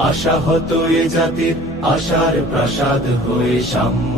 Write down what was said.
আশাহত এ জাতির আশার প্রাসাদ হয়ে সাম্য